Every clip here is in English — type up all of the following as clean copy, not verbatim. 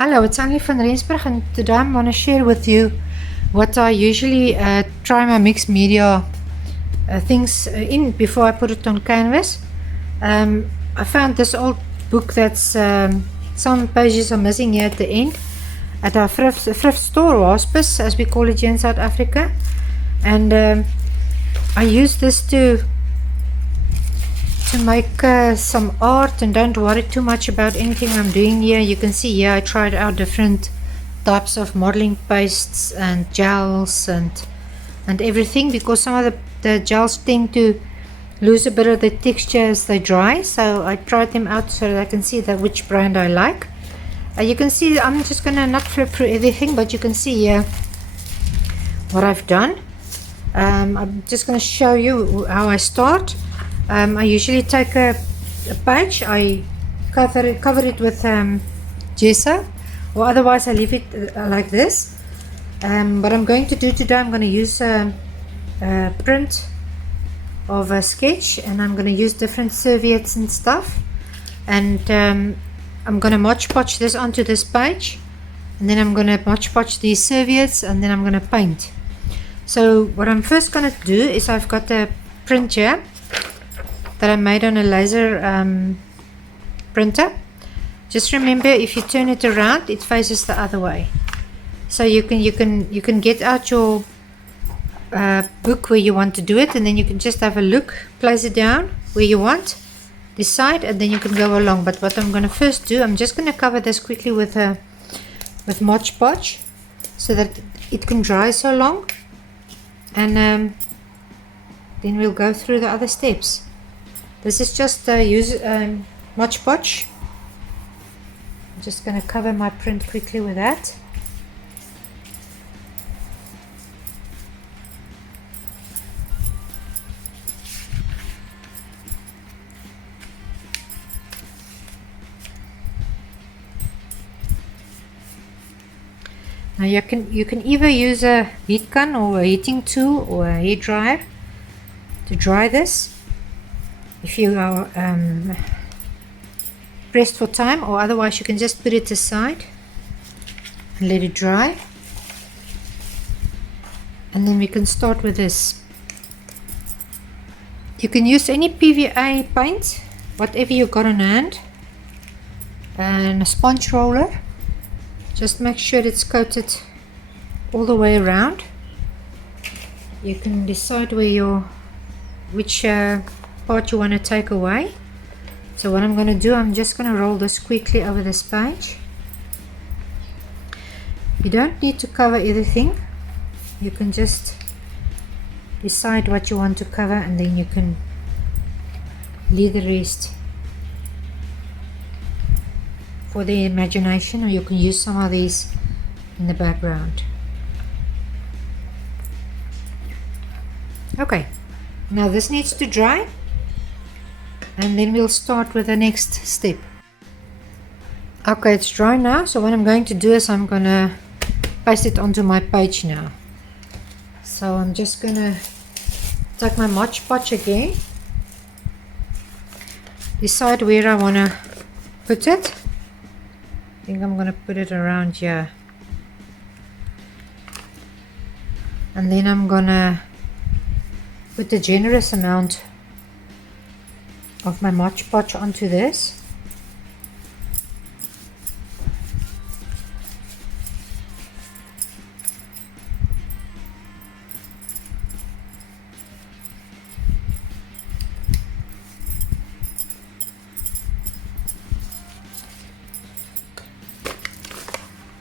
Hello, it's Annie van Rensburg, and today I'm going to share with you what I usually try my mixed media things in before I put it on canvas. I found this old book that's some pages are missing here at the end at our thrift store, or hospice as we call it here in South Africa, and I use this to make some art and don't worry too much about anything I'm doing here. You can see here I tried out different types of modeling pastes and gels and everything, because some of the gels tend to lose a bit of the texture as they dry, so I tried them out so that I can see that which brand I like. You can see I'm just gonna not flip through everything, but you can see here what I've done. I'm just going to show you how I start. I usually take a page, I cover it with gesso, or otherwise I leave it like this. What I'm going to do today, I'm going to use a print of a sketch, and I'm going to use different serviettes and stuff, and I'm going to Modge podge this onto this page, and then I'm going to Modge podge these serviettes, and then I'm going to paint. So what I'm first going to do is I've got a print here that I made on a laser printer. Just remember, if you turn it around, it faces the other way. So you can get out your book where you want to do it, and then you can just have a look, place it down where you want, decide, and then you can go along. But what I'm going to first do, I'm just going to cover this quickly with Modge podge so that it can dry so long, and then we'll go through the other steps. This is just use Modge podge. I'm just going to cover my print quickly with that. Now you can either use a heat gun or a heating tool or a hair dryer to dry this if you are pressed for time, or otherwise you can just put it aside and let it dry. And then we can start with this. You can use any PVA paint, whatever you got on hand, and a sponge roller. Just make sure it's coated all the way around. You can decide which part you want to take away. So what I'm going to do, I'm just going to roll this quickly over this page. You don't need to cover everything. You can just decide what you want to cover, and then you can leave the rest for the imagination, or you can use some of these in the background. Okay, now this needs to dry, and then we'll start with the next step. Okay, it's dry now, so what I'm going to do is I'm going to paste it onto my page now. So I'm just going to take my Modge podge again, decide where I want to put it. I think I'm going to put it around here, and then I'm going to put a generous amount of my Modge podge onto this.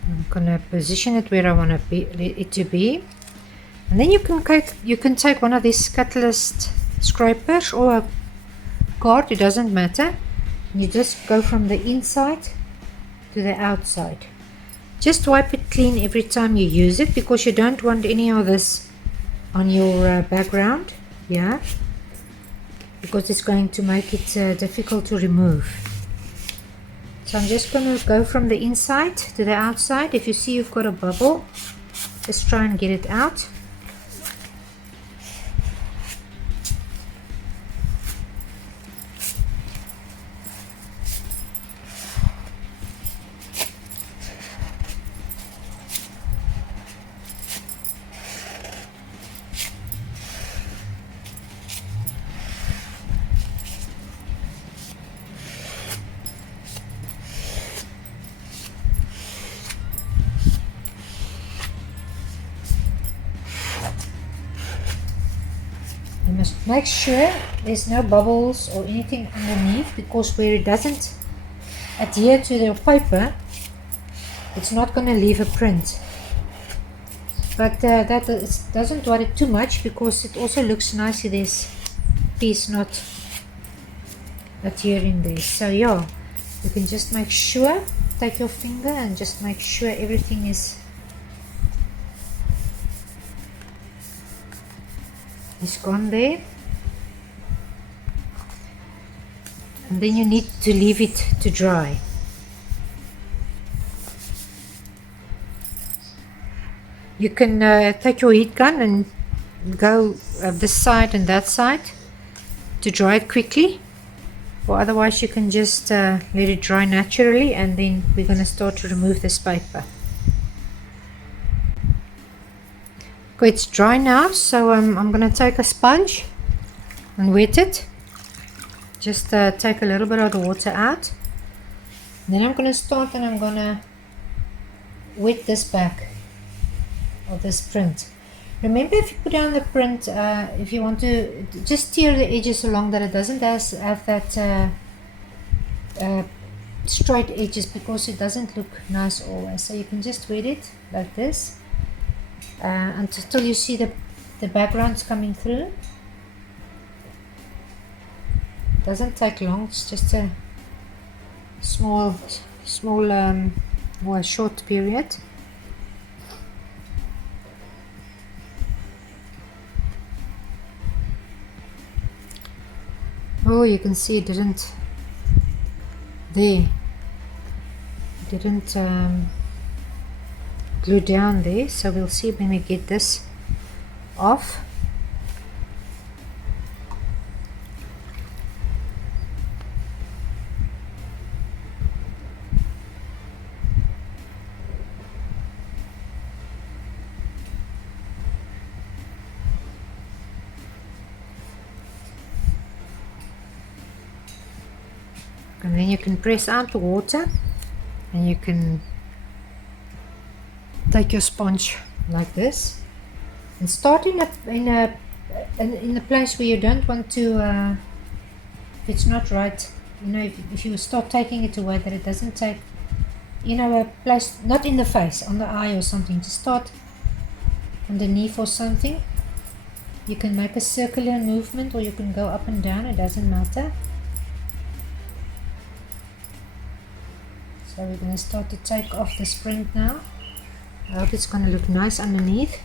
I'm gonna position it where I want it to be, and then you can take one of these catalyst scrapers or a card, it doesn't matter. You just go from the inside to the outside. Just wipe it clean every time you use it, because you don't want any of this on your background, yeah, because it's going to make it difficult to remove. So I'm just going to go from the inside to the outside. If you see you've got a bubble, just try and get it out. Make sure there's no bubbles or anything underneath, because where it doesn't adhere to the paper, it's not going to leave a print. But doesn't worry too much, because it also looks nice if this piece not adhering there. So yeah, you can just make sure, take your finger and just make sure everything is gone there. And then you need to leave it to dry. You can take your heat gun and go this side and that side to dry it quickly, or otherwise you can just let it dry naturally, and then we're going to start to remove this paper. Okay, it's dry now, so I'm going to take a sponge and wet it. Just take a little bit of the water out. Then I'm going to start and I'm going to wet this back of this print. Remember, if you put down the print, if you want to just tear the edges along, that it doesn't have that straight edges, because it doesn't look nice always. So you can just wet it like this until you see the backgrounds coming through. Doesn't take long, it's just a small or a short period. Oh, you can see it didn't glue down there, so we'll see when we get this off. And then you can press out the water, and you can take your sponge like this and start in the place where you don't want to, if it's not right, you know, if you start taking it away, that it doesn't take, you know, a place, not in the face, on the eye or something. Just start underneath or something. You can make a circular movement, or you can go up and down, it doesn't matter. So we're going to start to take off this print now. I hope it's going to look nice underneath.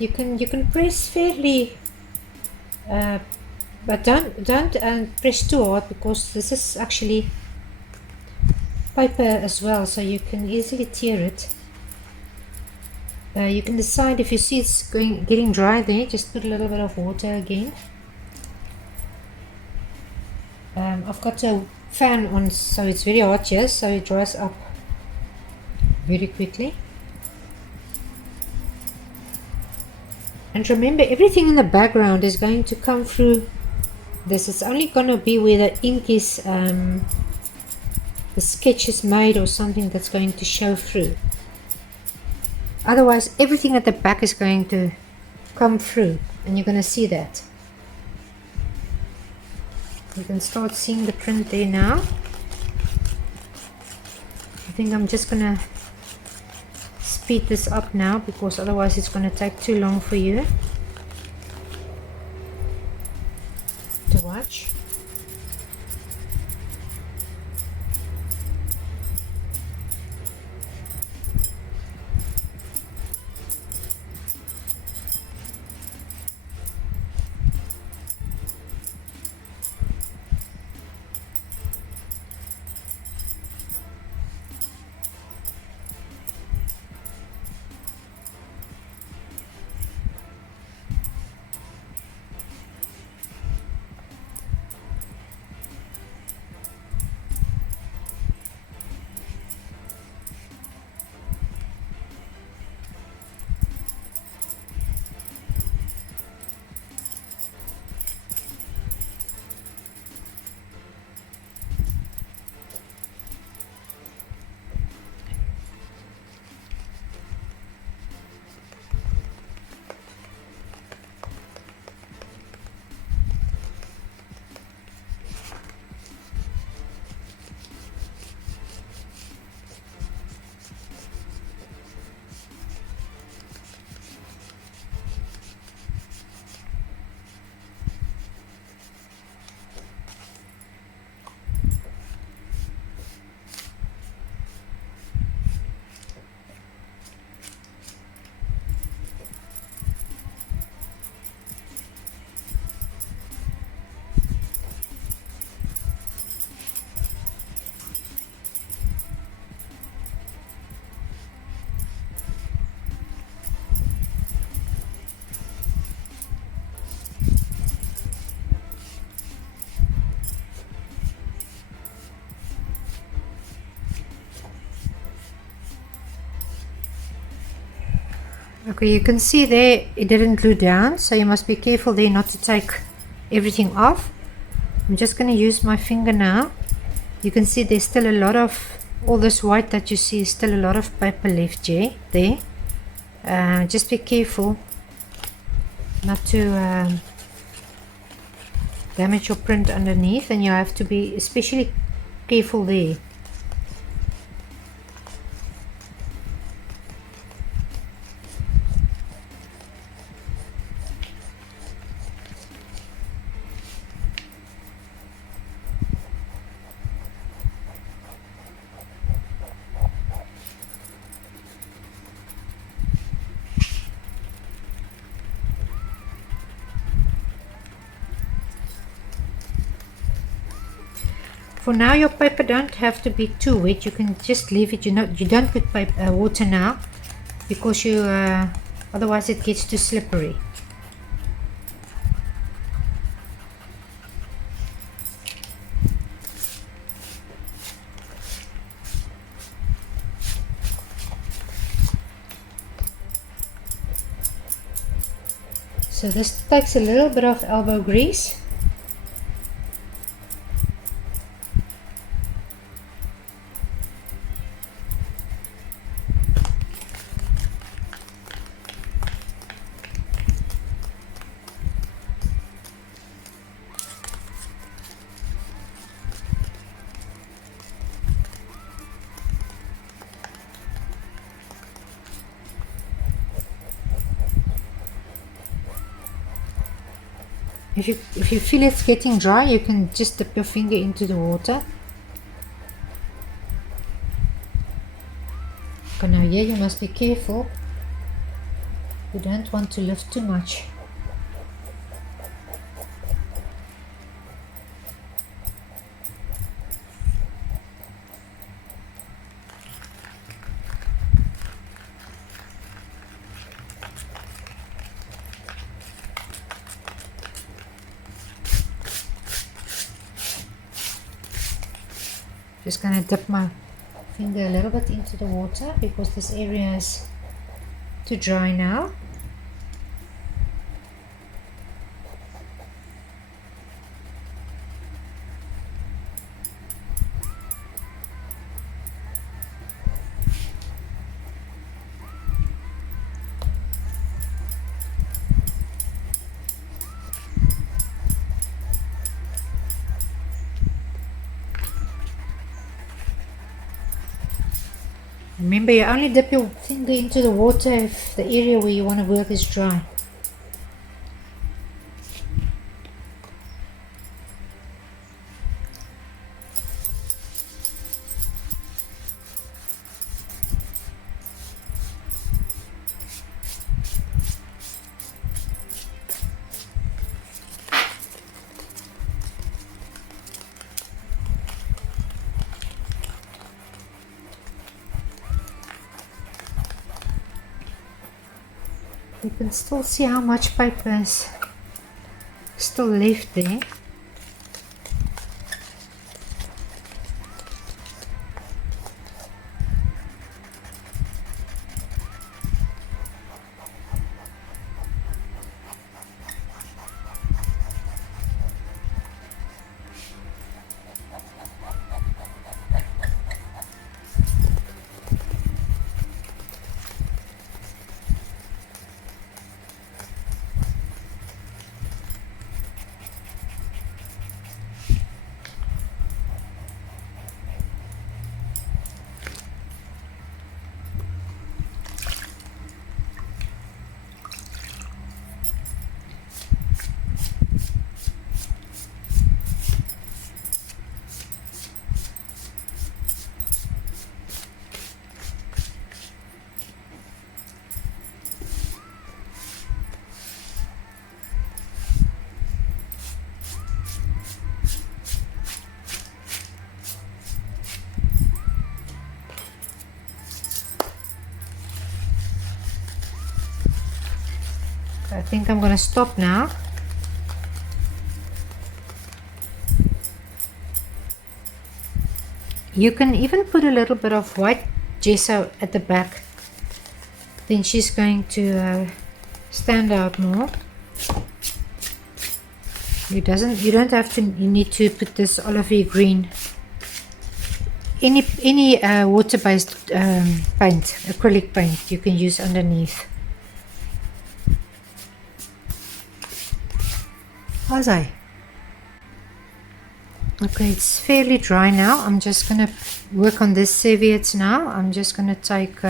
You can press fairly, but don't press too hard, because this is actually paper as well, so you can easily tear it. You can decide, if you see it's getting dry there, just put a little bit of water again. I've got a fan on, so it's very hot here, so it dries up very quickly. And remember, everything in the background is going to come through this. It's only going to be where the ink is, the sketch is made or something, that's going to show through. Otherwise, everything at the back is going to come through, and you're going to see that. You can start seeing the print there now. I think I'm just going to speed this up now, because otherwise it's going to take too long for you to watch. Okay, you can see there it didn't glue down, so you must be careful there not to take everything off. I'm just going to use my finger now. You can see there's still a lot of, all this white that you see is still a lot of paper left there. Just be careful not to damage your print underneath, and you have to be especially careful there. For now, your paper don't have to be too wet. You can just leave it. You don't put water now, because you otherwise it gets too slippery. So this takes a little bit of elbow grease. If you feel it's getting dry, you can just dip your finger into the water. But now here you must be careful. You don't want to lift too much. Just going to dip my finger a little bit into the water because this area is too dry now. Remember, you only dip your finger into the water if the area where you want to work is dry. You can still see how much paper is still left there. I think I'm going to stop now. You can even put a little bit of white gesso at the back then she's going to stand out more. You don't have to, you need to put this olivey green, any water-based paint, acrylic paint you can use underneath. How's I? Okay, it's fairly dry now. I'm just gonna work on this serviettes now. I'm just gonna take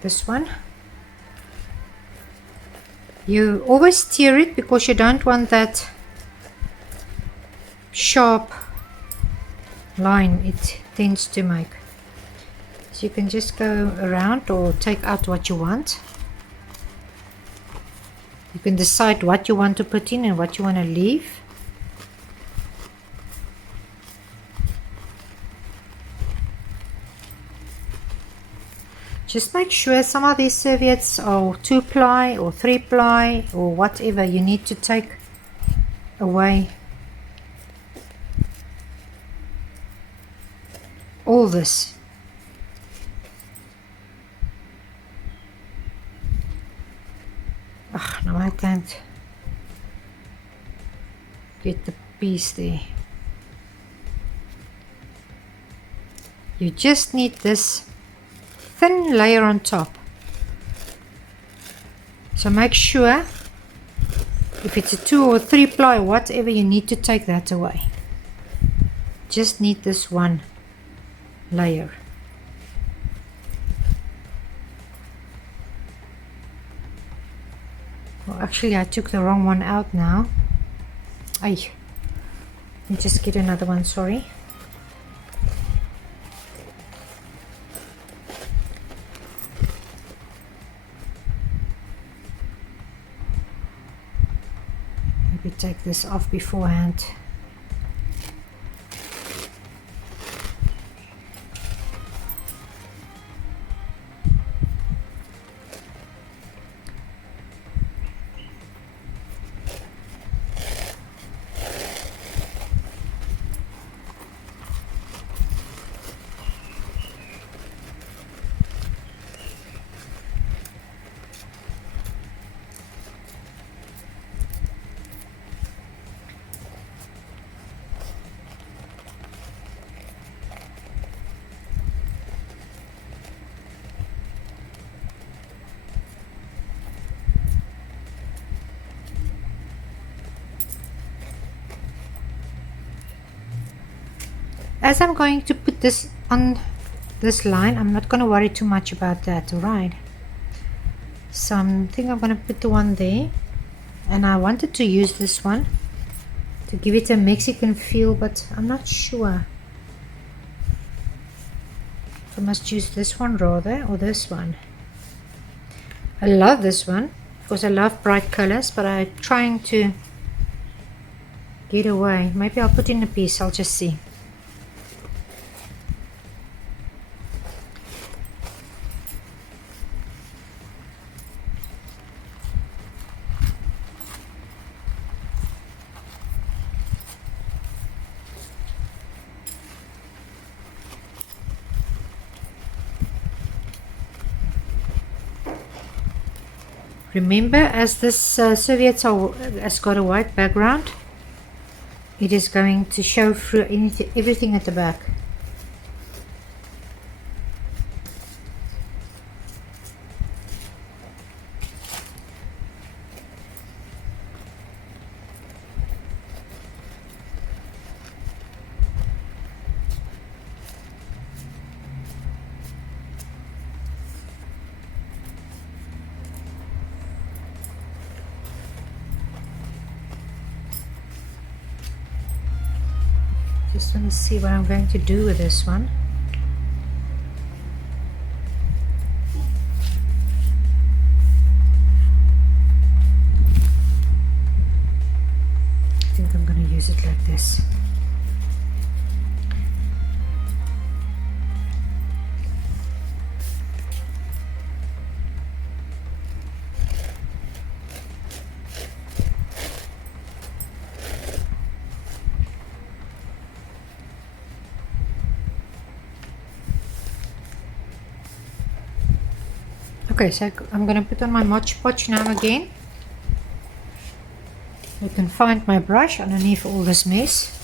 this one. You always stir it because you don't want that sharp line it tends to make. So you can just go around or take out what you want. You can decide what you want to put in and what you want to leave. Just make sure some of these serviettes are 2-ply or 3-ply or whatever. You need to take away all this. No, I can't get the piece there. You just need this thin layer on top. So make sure if it's a 2 or 3-ply, whatever, you need to take that away. Just need this one layer. Well, actually I took the wrong one out now. Let me just get another one, sorry. Maybe take this off beforehand. As I'm going to put this on this line, I'm not going to worry too much about that, alright? So I think I'm going to put the one there, and I wanted to use this one to give it a Mexican feel, but I'm not sure if I must use this one rather, or this one. I love this one because I love bright colors, but I'm trying to get away. Maybe I'll put in a piece, I'll just see. Remember, as this serviette has got a white background, it is going to show through everything at the back. Just want to see what I'm going to do with this one. I think I'm going to use it like this. Okay, so I'm going to put on my Modge Podge now again. You can find my brush underneath all this mess.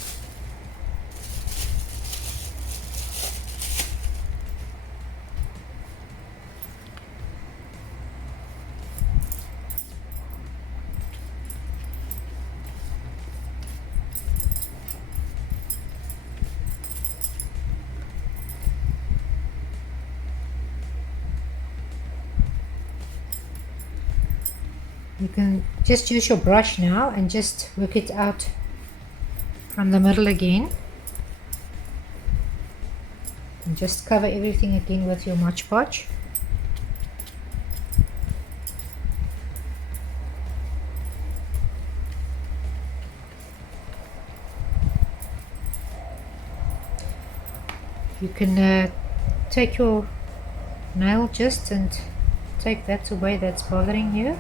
You can just use your brush now and just work it out from the middle again. And just cover everything again with your Modge Podge. You can take your nail just and take that away that's bothering you.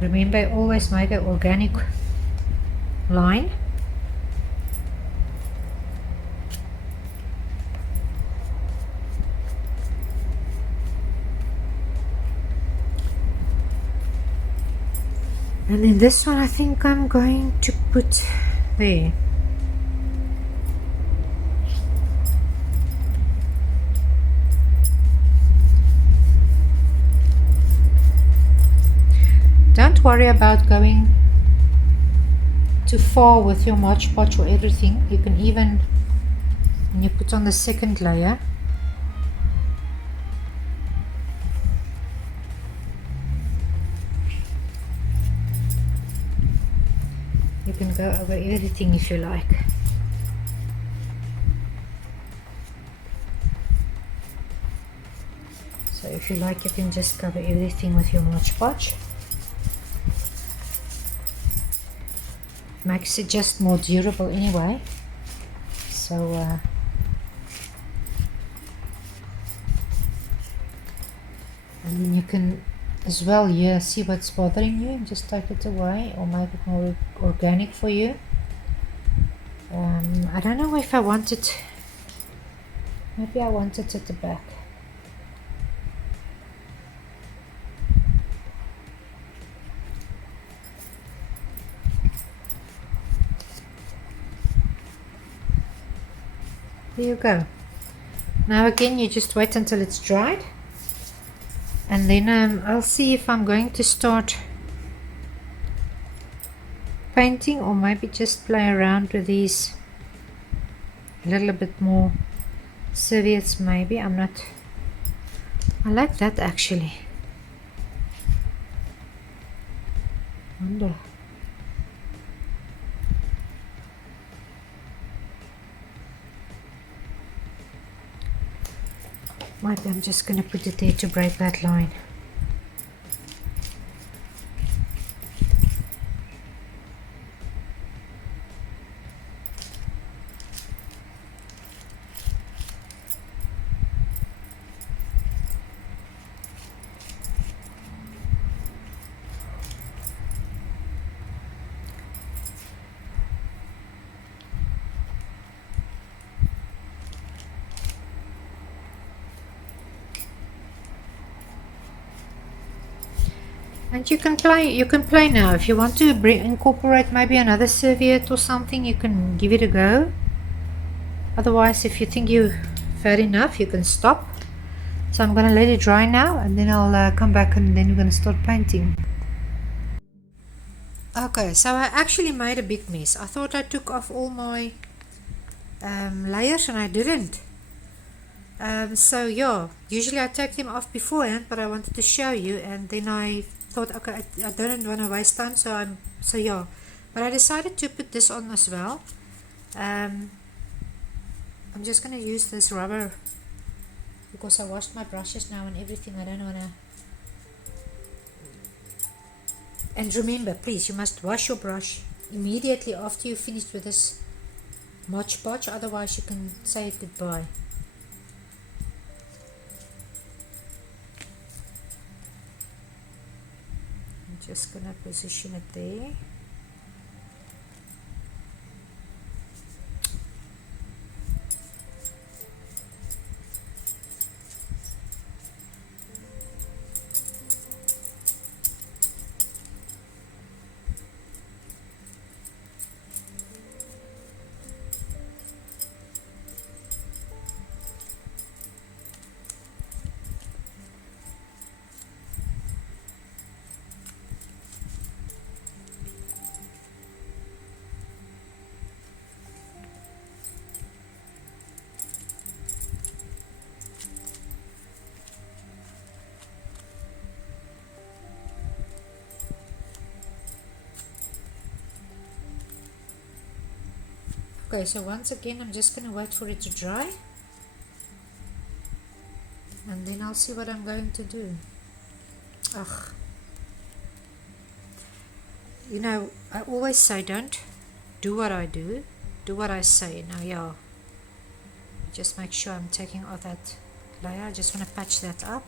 Remember, always make an organic line. And in this one I think I'm going to put there. Don't worry about going too far with your Modge Podge or everything. You can even, when you put on the second layer, you can go over everything if you like. So if you like, you can just cover everything with your Modge Podge. Makes it just more durable anyway. So and then you can as well here see what's bothering you and just take it away or make it more organic for you. I don't know if I want it, maybe I want it at the back. There you go. Now again, you just wait until it's dried, and then I'll see if I'm going to start painting or maybe just play around with these a little bit more serviettes. Maybe I'm not, I like that actually. Wonder. Maybe I'm just going to put it there to break that line. And you can play now. If you want to incorporate maybe another serviette or something, you can give it a go. Otherwise, if you think you've had enough, you can stop. So I'm going to let it dry now, and then I'll come back and then we're going to start painting. Okay, so I actually made a big mess. I thought I took off all my layers, and I didn't. So yeah, usually I take them off beforehand, but I wanted to show you, and then I thought, okay, I don't want to waste time, so yeah, but I decided to put this on as well. I'm just going to use this rubber because I washed my brushes now and everything. I don't want to. And remember, please, you must wash your brush immediately after you finished with this Modge Podge, otherwise you can say goodbye. Just gonna position it there. Okay, so once again I'm just going to wait for it to dry, and then I'll see what I'm going to do. Ugh. You know, I always say don't do what I do, do what I say. Now, yeah, just make sure I'm taking off that layer. I just want to patch that up.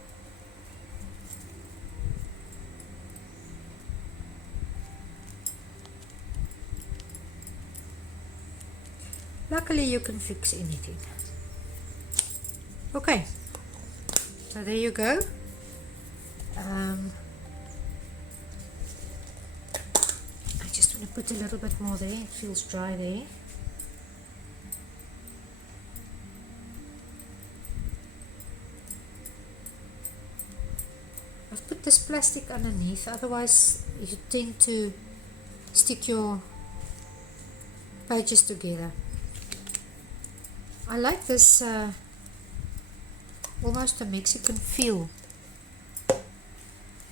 Luckily you can fix anything. Okay, so there you go. I just want to put a little bit more there. It feels dry there. I've put this plastic underneath, otherwise you tend to stick your pages together. I like this almost a Mexican feel,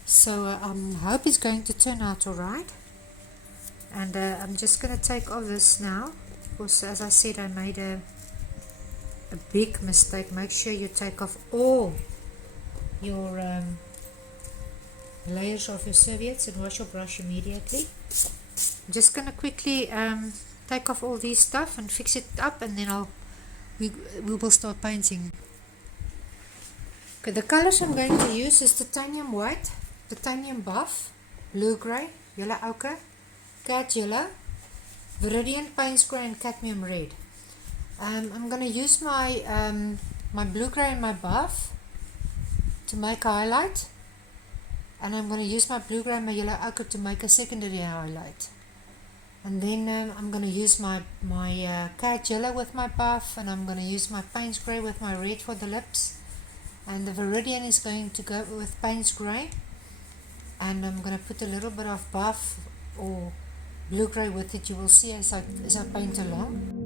so I hope it's going to turn out alright. And I'm just going to take off this now, because as I said, I made a big mistake. Make sure you take off all your layers of your serviettes and wash your brush immediately. I'm just going to quickly take off all this stuff and fix it up, and then we will start painting. Okay, the colors I'm going to use is titanium white, titanium buff, blue grey, yellow ochre, cat yellow, Viridian, Paynes grey, and cadmium red. I'm going to use my my blue grey and my buff to make a highlight, and I'm going to use my blue grey and my yellow ochre to make a secondary highlight. And then I'm going to use my cat yellow with my buff, and I'm going to use my Paynes grey with my red for the lips, and the Viridian is going to go with Paynes grey, and I'm going to put a little bit of buff or blue grey with it. You will see as I paint along.